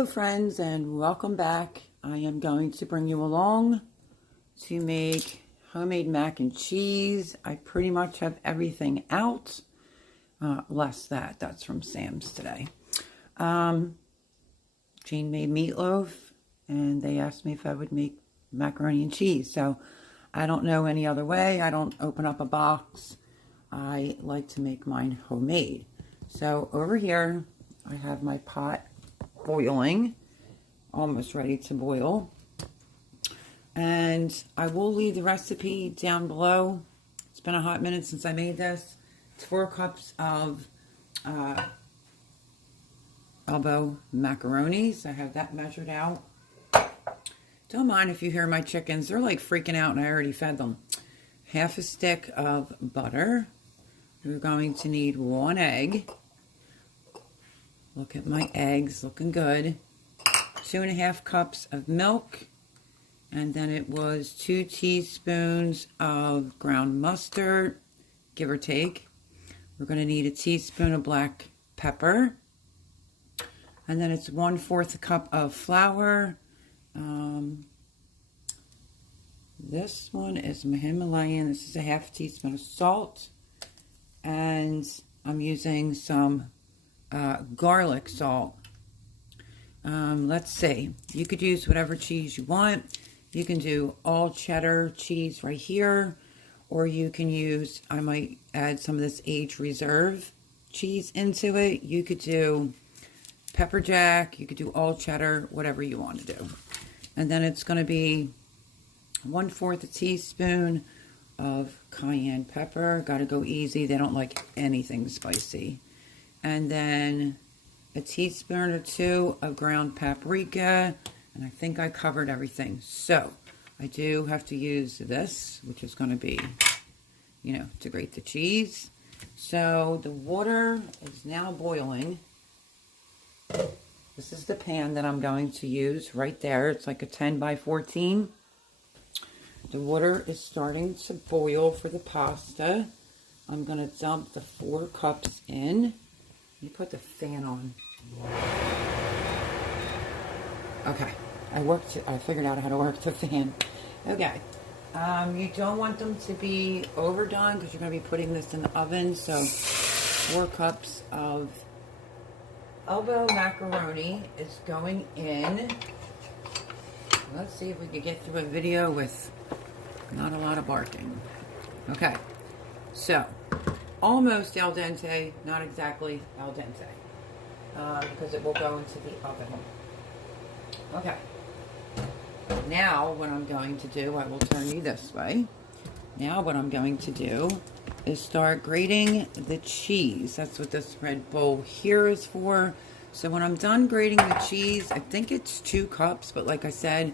Hello friends and welcome back. I am going to bring you along to make homemade mac and cheese. I pretty much have everything out, less that's from Sam's today. Jean made meatloaf and they asked me if I would make macaroni and cheese. So I don't know any other way. I don't open up a box. I like to make mine homemade. So over here I have my pot boiling, almost ready to boil, and I will leave the recipe down below. It's been a hot minute since I made this. It's 4 cups of elbow macaronis. I have that measured out. Don't mind if you hear my chickens, they're like freaking out and I already fed them. Half a stick of butter. We're going to need 1 egg. Look at my eggs, looking good. 2.5 cups of milk. And then it was 2 teaspoons of ground mustard, give or take. We're going to need a teaspoon of black pepper. And then it's 1/4 cup of flour. This one is my Himalayan. This is a 1/2 teaspoon of salt. And I'm using some garlic salt. Let's see. You could use whatever cheese you want. You can do all cheddar cheese right here. Or you can use, I might add some of this age reserve cheese into it. You could do pepper jack. You could do all cheddar, whatever you want to do. And then it's going to be 1/4 teaspoon of cayenne pepper. Got to go easy. They don't like anything spicy. And then a teaspoon or 2 of ground paprika. And I think I covered everything. So I do have to use this, which is going to be, you know, to grate the cheese. So the water is now boiling. This is the pan that I'm going to use right there. It's like a 10 by 14. The water is starting to boil for the pasta. I'm going to dump the 4 cups in. You put the fan on. Okay, I figured out how to work the fan. Okay, you don't want them to be overdone because you're going to be putting this in the oven. So 4 cups of elbow macaroni is going in. Let's see if we can get through a video with not a lot of barking. Okay, so almost al dente, not exactly al dente, because it will go into the oven. Okay, now what I'm going to do, I will turn you this way. Now what I'm going to do is start grating the cheese. That's what this red bowl here is for. So when I'm done grating the cheese, I think it's 2 cups, but like I said,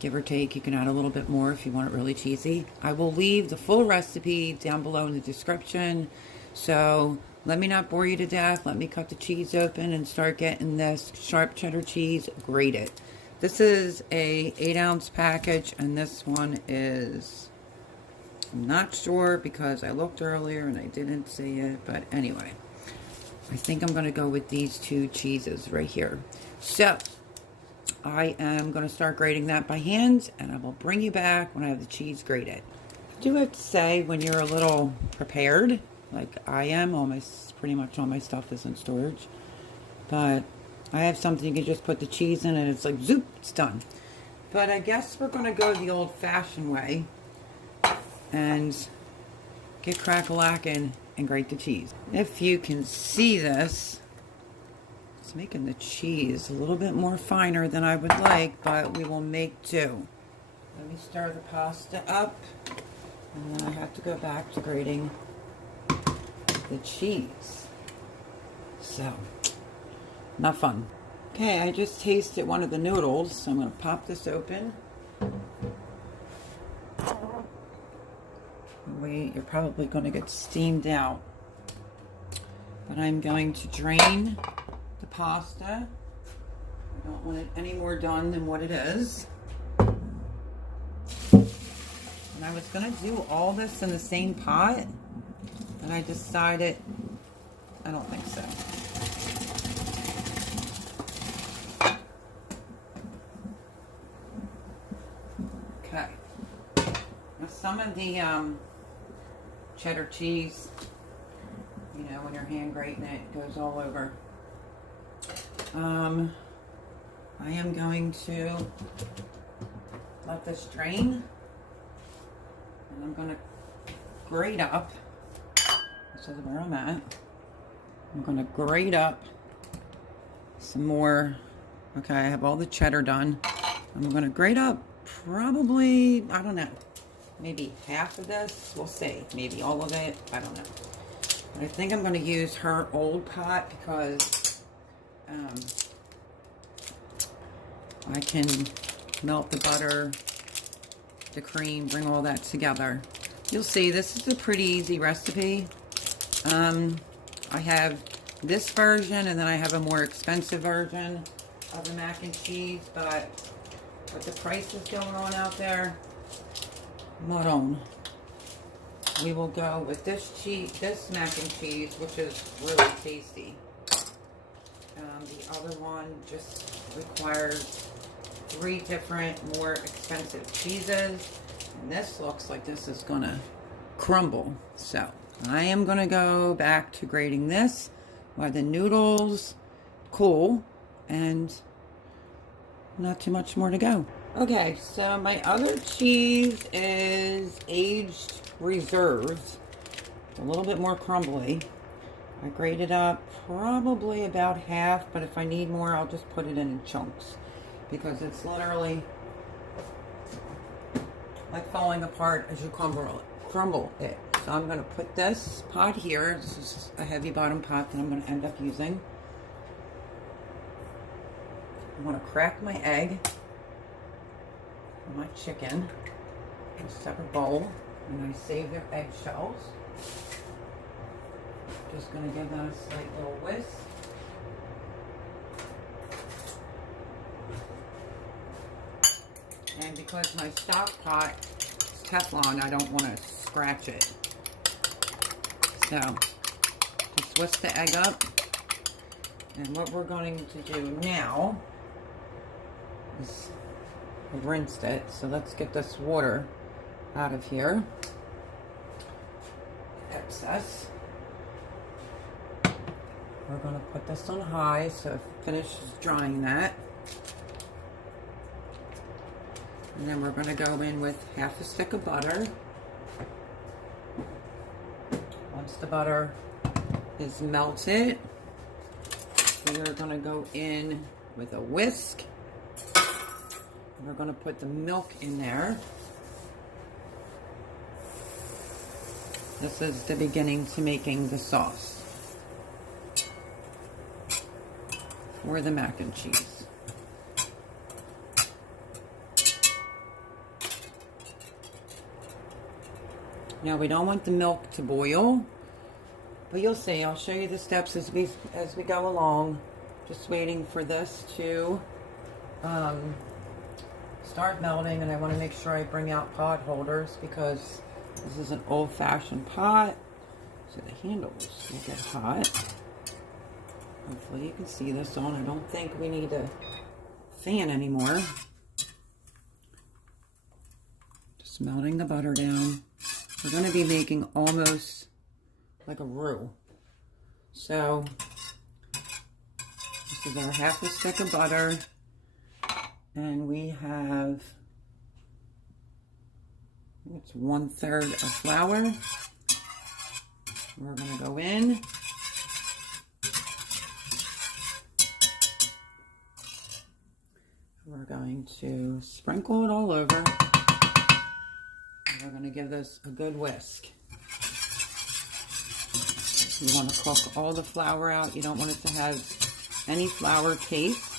give or take, you can add a little bit more if you want it really cheesy. I will leave the full recipe down below in the description. So let me not bore you to death. Let me cut the cheese open and start getting this sharp cheddar cheese grated. This is a 8-ounce package, and this one is, I'm not sure because I looked earlier and I didn't see it, but anyway, I think I'm going to go with these 2 cheeses right here. So I am going to start grating that by hand, and I will bring you back when I have the cheese grated. I do have to say, when you're a little prepared, like I am, pretty much all my stuff is in storage, but I have something you can just put the cheese in and it's like, zoop, it's done. But I guess we're going to go the old-fashioned way and get crack-a-lackin' and grate the cheese. If you can see this, it's making the cheese a little bit more finer than I would like, but we will make do. Let me stir the pasta up, and then I have to go back to grating the cheese. So, not fun. Okay, I just tasted one of the noodles, so I'm going to pop this open. Wait, you're probably going to get steamed out. But I'm going to drain the pasta. I don't want it any more done than what it is. And I was going to do all this in the same pot, and I decided I don't think so. some of the cheddar cheese, you know, when you're hand grating it, goes all over. I am going to let this drain, and I'm going to grate up. This is where I'm at. I'm going to grate up some more. Okay, I have all the cheddar done. I'm going to grate up probably, I don't know, maybe half of this. We'll see. Maybe all of it. I don't know. But I think I'm going to use her old pot because I can melt the butter, the cream, bring all that together. You'll see this is a pretty easy recipe. I have this version, and then I have a more expensive version of the mac and cheese, but with the prices going on out there, Macaroni. We will go with this mac and cheese, which is really tasty. The other one just requires 3 different, more expensive cheeses. And this looks like this is gonna crumble. So I am gonna go back to grating this while the noodles cool, and not too much more to go. Okay, so my other cheese is aged reserved. It's a little bit more crumbly. I grated up probably about half, but if I need more, I'll just put it in chunks because it's literally like falling apart as you crumble it. So I'm going to put this pot here. This is a heavy bottom pot that I'm going to end up using. I'm going to crack my egg and my chicken in a separate bowl, and I save their eggshells. Just going to give them a slight little whisk. And because my stock pot is Teflon, I don't want to scratch it. So, just whisk the egg up. And what we're going to do now is I've rinsed it. So let's get this water out of here. Excess. We're going to put this on high so it finishes drying that. And then we're going to go in with half a stick of butter. Once the butter is melted, we're going to go in with a whisk. We're going to put the milk in there. This is the beginning to making the sauce for the mac and cheese. Now we don't want the milk to boil, but you'll see. I'll show you the steps as we go along. Just waiting for this to start melting, and I want to make sure I bring out pot holders because this is an old-fashioned pot, so the handles will get hot. Hopefully you can see this on. I don't think we need a fan anymore. Just melting the butter down. We're going to be making almost like a roux. So this is our half a stick of butter, and we have, I think it's 1/3 of flour. We're going to go in. We're going to sprinkle it all over. And we're going to give this a good whisk. You want to cook all the flour out. You don't want it to have any flour taste.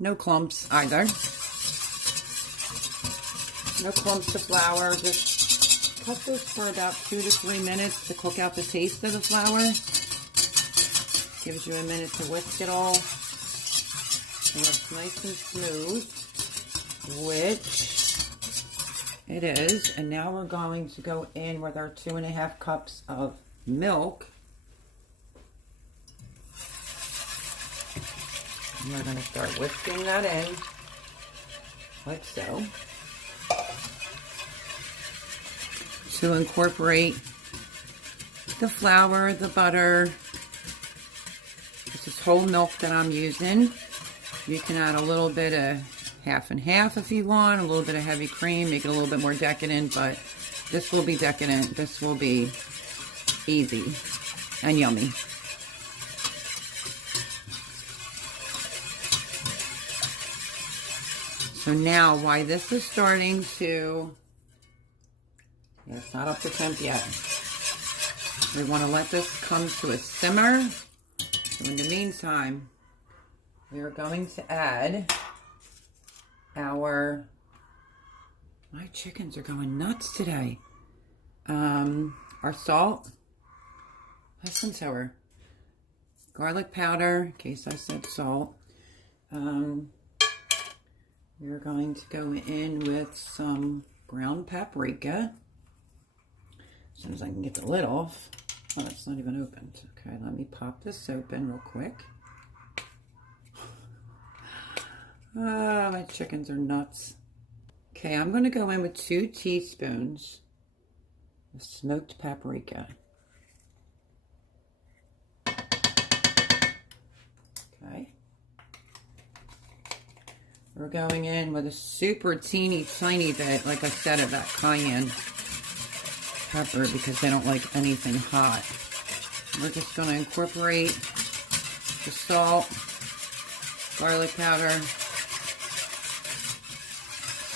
No clumps either. No clumps of flour. Just cook this for about 2 to 3 minutes to cook out the taste of the flour. Gives you a minute to whisk it all. So it's nice and smooth, which it is. And now we're going to go in with our 2.5 cups of milk. And we're going to start whisking that in like so. To incorporate the flour, the butter. This is whole milk that I'm using. You can add a little bit of half and half if you want, a little bit of heavy cream, make it a little bit more decadent, but this will be decadent. This will be easy and yummy. So now, while this is starting to, it's not up to temp yet. We want to let this come to a simmer. So in the meantime, we are going to add my chickens are going nuts today. Our salt, less than sour, garlic powder, in case I said salt. We're going to go in with some ground paprika. As soon as I can get the lid off. Oh, it's not even opened. Okay, let me pop this open real quick. Oh, my chickens are nuts. Okay, I'm going to go in with 2 teaspoons of smoked paprika. Okay. We're going in with a super teeny tiny bit, like I said, of that cayenne pepper because they don't like anything hot. We're just going to incorporate the salt, garlic powder,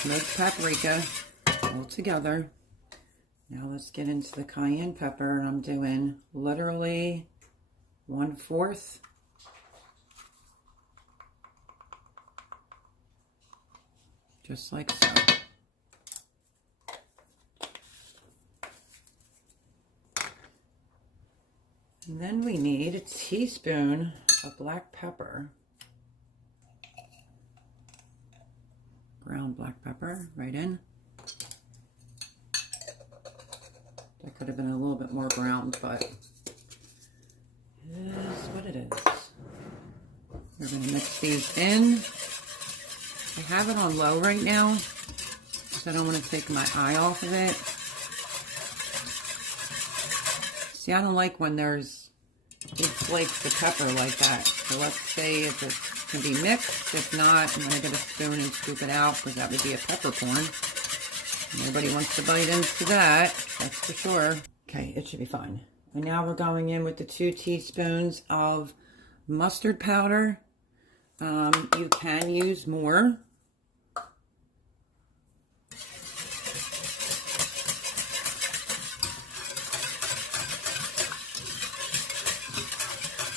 smoked paprika all together. Now let's get into the cayenne pepper, and I'm doing literally 1/4. Just like so. And then we need a teaspoon of black pepper. Ground black pepper right in. That could have been a little bit more ground, but it is what it is. We're going to mix these in. I have it on low right now because I don't want to take my eye off of it. See, I don't like when there's big flakes of pepper like that. So let's say if it can be mixed. If not, I'm going to get a spoon and scoop it out because that would be a peppercorn. Nobody wants to bite into that, that's for sure. Okay, it should be fine. And now we're going in with the 2 teaspoons of mustard powder. You can use more.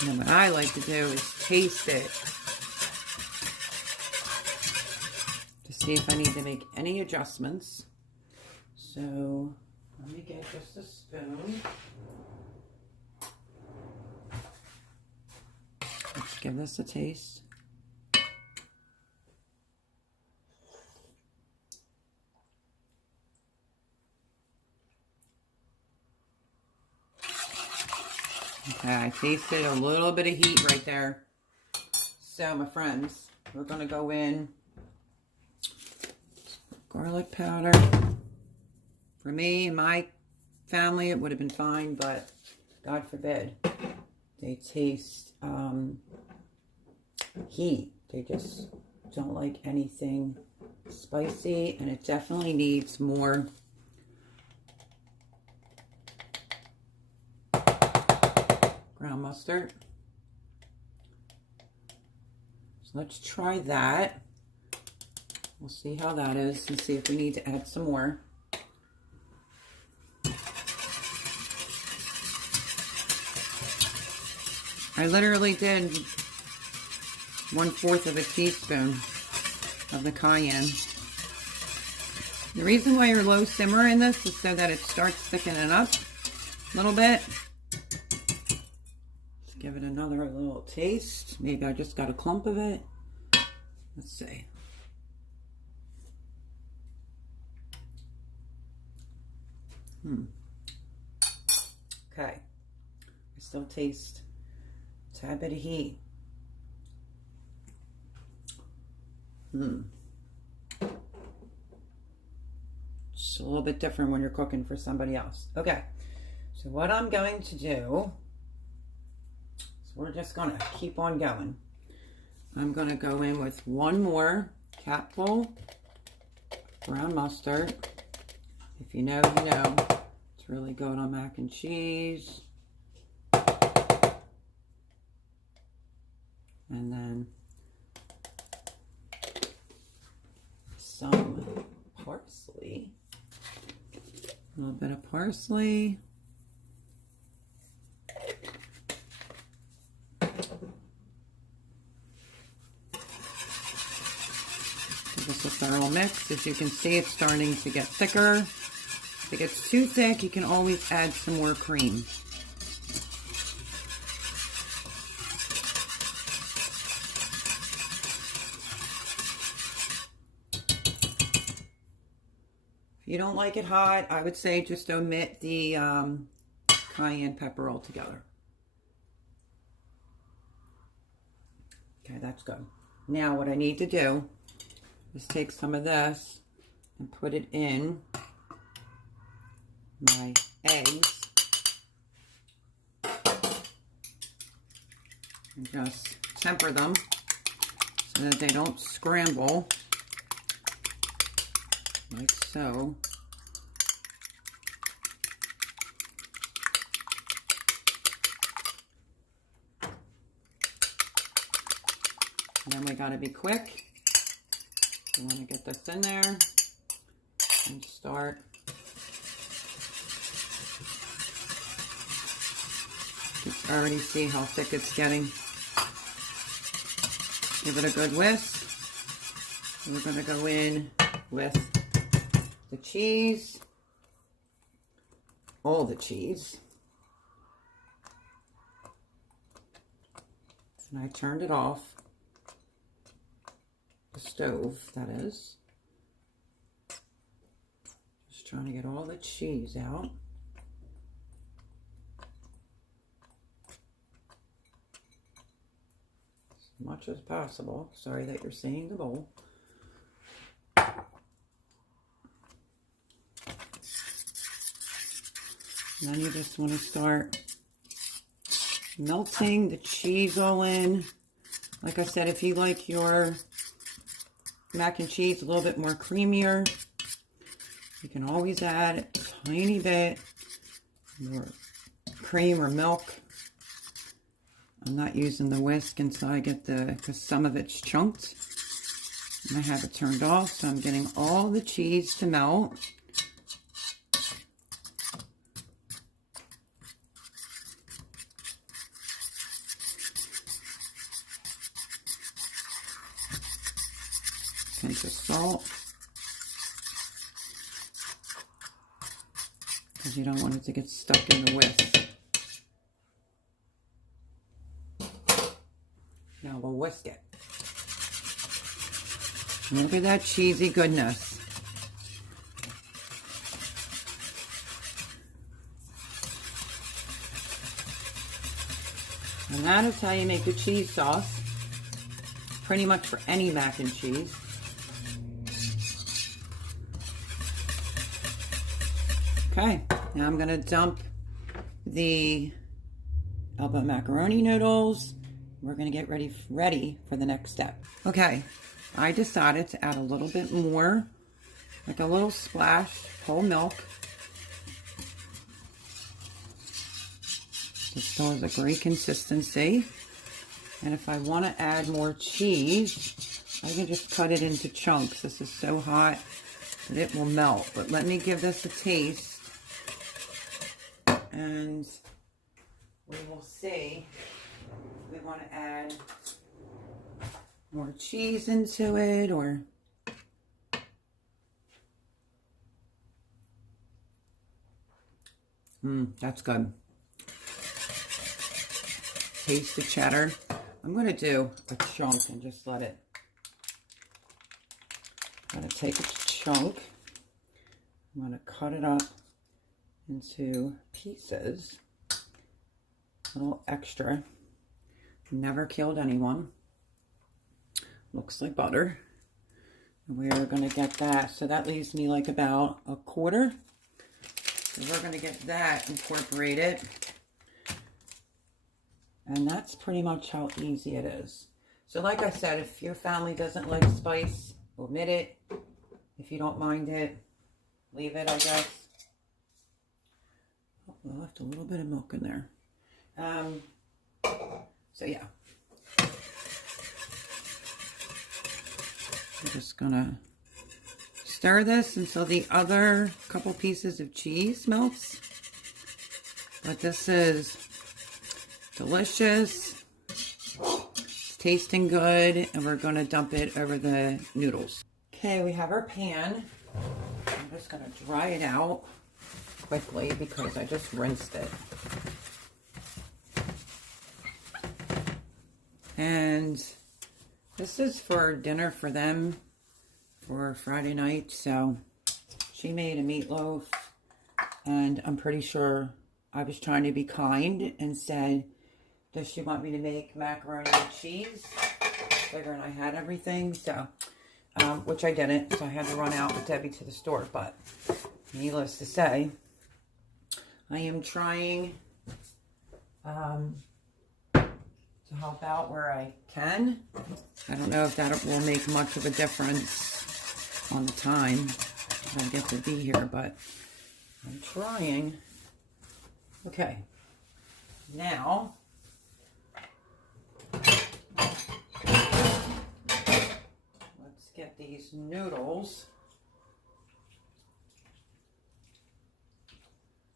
And then what I like to do is taste it to see if I need to make any adjustments. So let me get just a spoon. Let's give this a taste. Okay, I tasted a little bit of heat right there. So, my friends, we're going to go in garlic powder. For me and my family, it would have been fine, but God forbid, they taste heat. They just don't like anything spicy, and it definitely needs more ground mustard. So let's try that. We'll see how that is and see if we need to add some more. I literally did 1/4 of a teaspoon of the cayenne. The reason why you're low simmer in this is so that it starts thickening up a little bit. Let's give it another little taste. Maybe I just got a clump of it. Let's see. Okay. I still taste a tad bit of heat. It's a little bit different when you're cooking for somebody else. Okay, so what I'm going to do, so we're just going to keep on going. I'm going to go in with one more capful brown mustard. If you know, you know. It's really good on mac and cheese. And then some parsley. A little bit of parsley. Give this a thorough mix. As you can see, it's starting to get thicker. If it gets too thick, you can always add some more cream. If you don't like it hot, I would say just omit the cayenne pepper altogether. Okay, that's good. Now what I need to do is take some of this and put it in my eggs and just temper them so that they don't scramble, like so. And then we got to be quick. We want to get this in there and start. You can already see how thick it's getting. Give it a good whisk. We're going to go in with the cheese, all the cheese. And I turned it off. The stove, that is. Just trying to get all the cheese out. As much as possible. Sorry that you're seeing the bowl. And then you just want to start melting the cheese all in. Like I said, if you like your mac and cheese a little bit more creamier, you can always add a tiny bit more cream or milk. I'm not using the whisk until I get because some of it's chunked. And I have it turned off, so I'm getting all the cheese to melt. Pinch of salt, because you don't want it to get stuck in the whisk. Now we'll whisk it. Look at that cheesy goodness. And that is how you make the cheese sauce, pretty much for any mac and cheese. Okay, now I'm going to dump the elbow macaroni noodles. We're going to get ready for the next step. Okay, I decided to add a little bit more, like a little splash, whole milk. Just so it's a great consistency. And if I want to add more cheese, I can just cut it into chunks. This is so hot that it will melt. But let me give this a taste. And we will see if we want to add more cheese into it or that's good. Taste the cheddar. I'm going to do a chunk and just let it. I'm going to take a chunk. I'm going to cut it up into pieces. A little extra. Never killed anyone. Looks like butter. We're going to get that. So that leaves me like about a quarter. So we're going to get that incorporated. And that's pretty much how easy it is. So like I said, if your family doesn't like spice, omit it. If you don't mind it, leave it, I guess. Oh, I left a little bit of milk in there. So yeah. I'm just gonna stir this until the other couple pieces of cheese melts. But this is delicious. It's tasting good, and we're gonna dump it over the noodles. Okay, we have our pan. I'm just gonna dry it out quickly because I just rinsed it. And this is for dinner for them for Friday night. So she made a meatloaf, and I'm pretty sure I was trying to be kind and said, does she want me to make macaroni and cheese? Figuring I had everything, so which I didn't, so I had to run out with Debbie to the store. But needless to say, I am trying to help out where I can. I don't know if that will make much of a difference on the time I get to be here, but I'm trying. Okay, now let's get these noodles.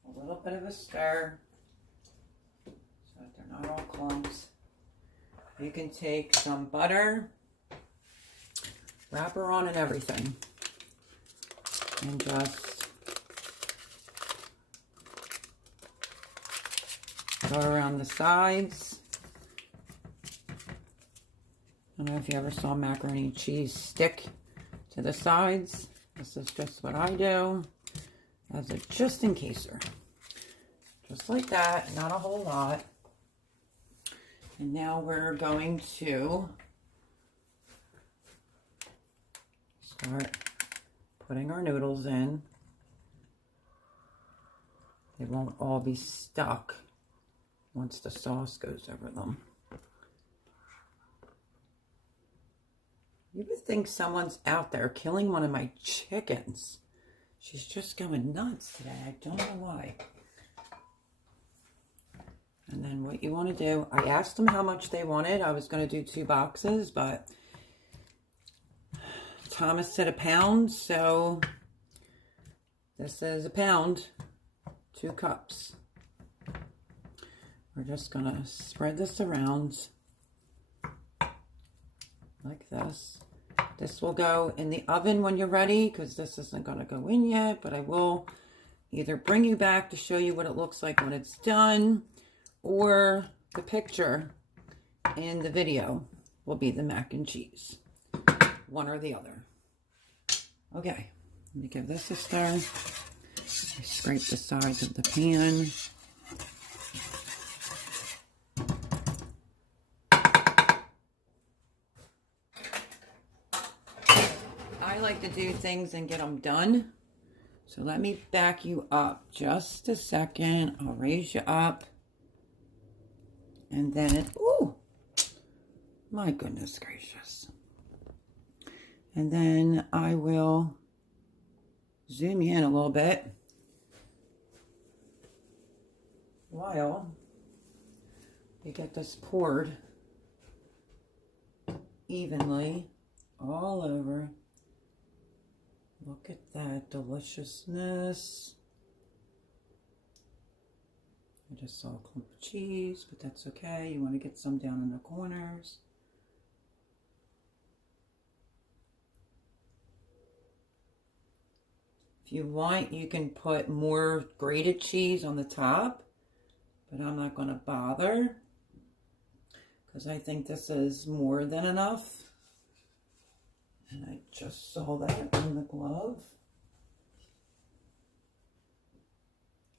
A little bit of a stir so that they're not all clumps. You can take some butter, wrap her on and everything, and just go around the sides. I don't know if you ever saw macaroni and cheese stick to the sides. This is just what I do as a just in caser. Just like that, not a whole lot. And now we're going to start putting our noodles in. They won't all be stuck once the sauce goes over them. You would think someone's out there killing one of my chickens. She's just going nuts today. I don't know why. And then what you want to do, I asked them how much they wanted. I was going to do 2 boxes, but Thomas said a pound, so this is a pound, 2 cups. We're just going to spread this around like this. This will go in the oven when you're ready, because this isn't going to go in yet, but I will either bring you back to show you what it looks like when it's done, or the picture in the video will be the mac and cheese. One or the other. Okay, let me give this a stir. I scrape the sides of the pan. I like to do things and get them done. So let me back you up just a second. I'll raise you up. And then ooh, my goodness gracious. And then I will zoom you in a little bit while we get this poured evenly all over. Look at that deliciousness. I just saw a clump of cheese, but that's okay. You want to get some down in the corners. If you want, you can put more grated cheese on the top, but I'm not going to bother because I think this is more than enough. And I just saw that in the glove.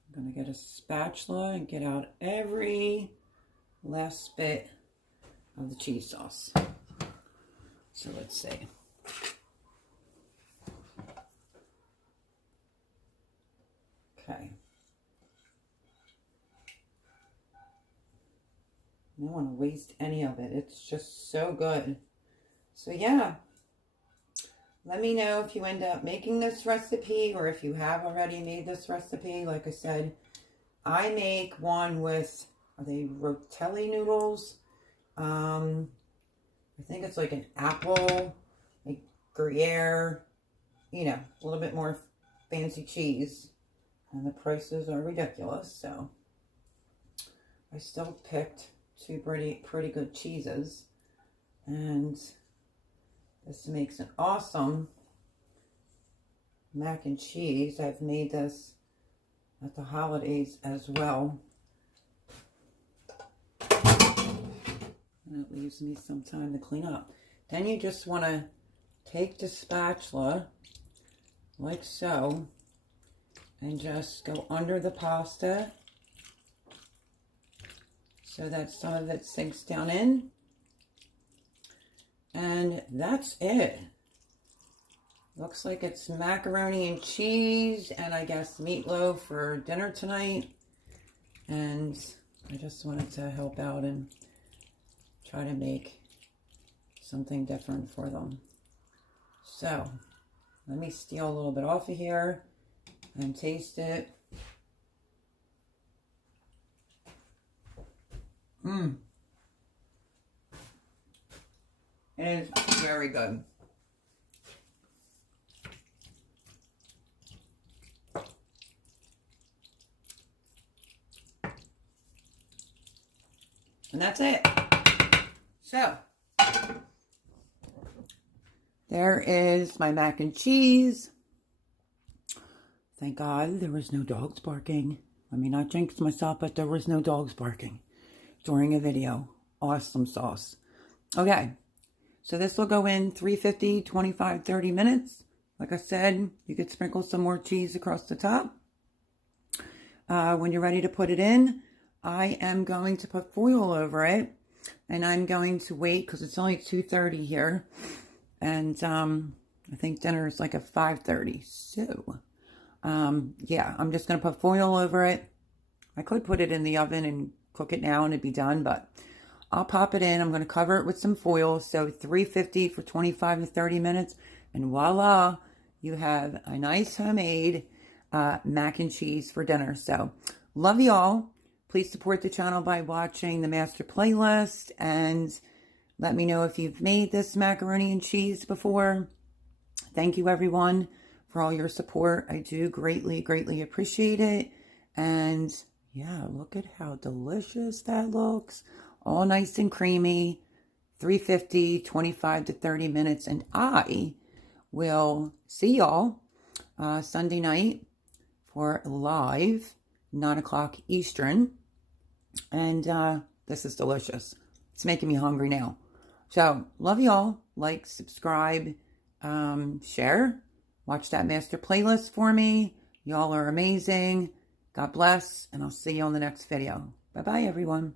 I'm going to get a spatula and get out every last bit of the cheese sauce. So let's see. I don't want to waste any of it. It's just so good. So yeah, let me know if you end up making this recipe or if you have already made this recipe. Like I said, I make one with, are they rotelli noodles? I think it's like an apple, like Gruyere, you know, a little bit more fancy cheese. And the prices are ridiculous, so I still picked two pretty good cheeses. And this makes an awesome mac and cheese. I've made this at the holidays as well. And it leaves me some time to clean up. Then you just want to take the spatula, like so, and just go under the pasta so that some of it sinks down in. And that's it. Looks like it's macaroni and cheese and I guess meatloaf for dinner tonight. And I just wanted to help out and try to make something different for them. So let me steal a little bit off of here and taste it. It is very good. And that's it. So, there is my mac and cheese. Thank God there was no dogs barking. I mean, I jinxed myself, but there was no dogs barking during a video. Awesome sauce. Okay, so this will go in 350, 25, 30 minutes. Like I said, you could sprinkle some more cheese across the top. When you're ready to put it in, I am going to put foil over it. And I'm going to wait because it's only 2:30 here. And I think dinner is like at 5:30. So, yeah, I'm just going to put foil over it. I could put it in the oven and cook it now and it'd be done. But I'll pop it in. I'm going to cover it with some foil. So 350 for 25 to 30 minutes. And voila, you have a nice homemade mac and cheese for dinner. So love y'all. Please support the channel by watching the master playlist and let me know if you've made this macaroni and cheese before. Thank you everyone for all your support. I do greatly, greatly appreciate it. And yeah, look at how delicious that looks. All nice and creamy. 350, 25 to 30 minutes. And I will see y'all Sunday night for live 9 o'clock Eastern. And this is delicious. It's making me hungry now. So, love y'all. Like, subscribe, share. Watch that master playlist for me. Y'all are amazing. God bless. And I'll see you on the next video. Bye-bye, everyone.